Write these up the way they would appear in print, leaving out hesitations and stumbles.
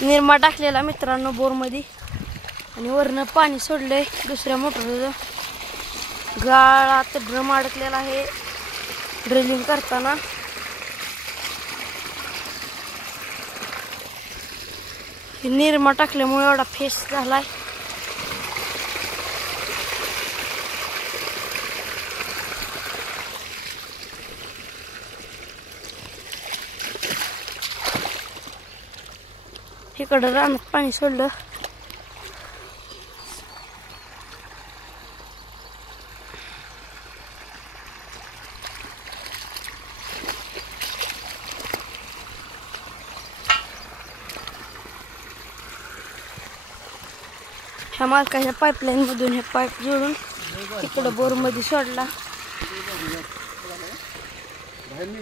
निरमा टाकलेला मित्रांनो बोरमध्ये आणि वरनं पाणी सोडलंय दुसऱ्या मोटरचं. गाळा तर ड्रम अडकलेला आहे ड्रिलिंग करताना. निरमा टाकल्यामुळे एवढा फेस झालाय. इकडं रानात पाणी सोडलं. ह्या मालकाच्या पाईपलाईन मधून हे पाईप जोडून तिकडं बोर मध्ये सोडला.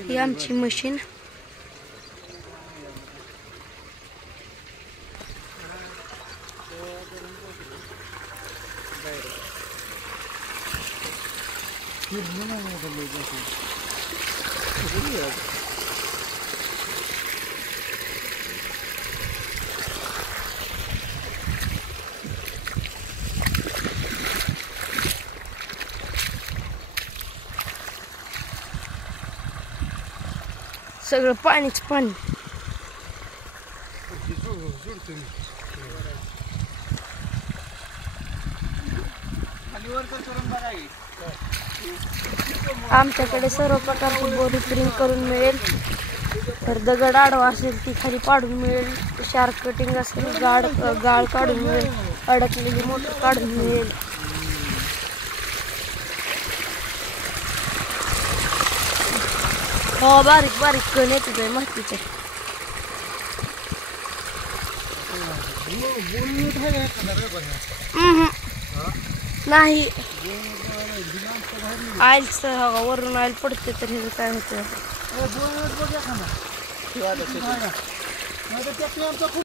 ही आमची मशीन. सगळं पाणीच पाणी. आमच्याकडे सर्व प्रकारची बोर रिपेरिंग करून मिळेल. तर दगड आडवा असेल ती खाली पाडून मिळेल. शार्क कटिंग असेल गाळ काढून मिळेल. अडकलेली मोटर काढून मिळेल. हो बारीक बारीक कण येते मातीचे. नाही आईलच वरून आईल पडते तर हे काय होतं.